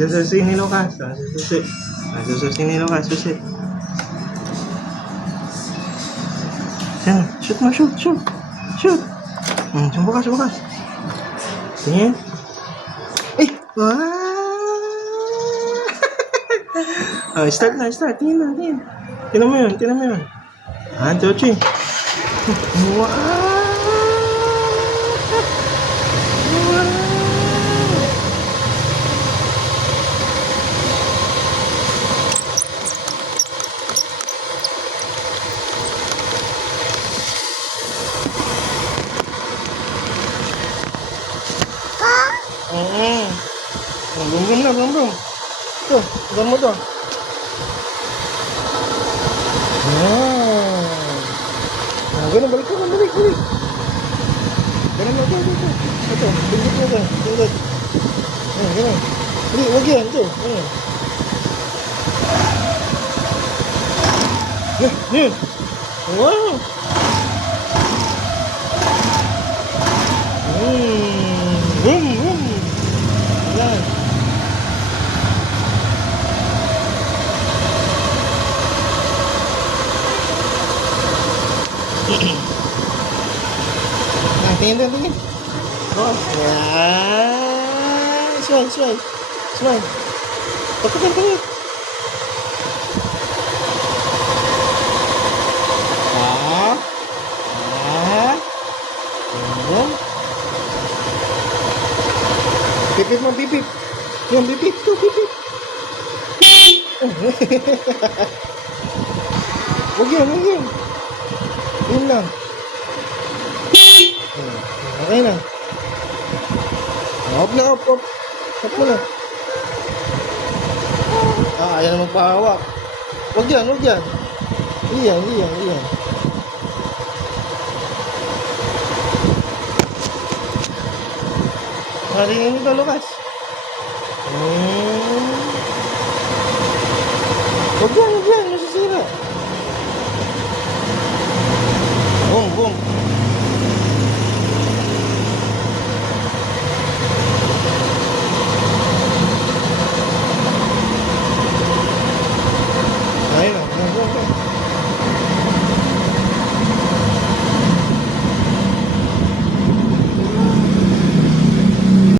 Sususi ni Lucas. Sususi ni Lucas. Susi. Yan. Shoot mo, shoot. Shoot. Bukas. Tingin. Start na. Tingin. Tingnan mo yun. 1, 2, 3. Wow! Belum. Tuh, gambar tuh. Nah, gini balik. Jangan lagi. Itu, bentuknya tuh. Gini. Beri bagian tuh. Nih. Wow. Nah. Nah, tingin. Oh, ya. Sesuai. Tekan. Pipip. Yang pipip tuh, pipip. Bagian. Yun lang. Okay na. Off. Off mo na. Ayan na magpahawak. Huwag yan. Iyan. Narinig ka, Lucas. Huwag yan. Masisira. Boom.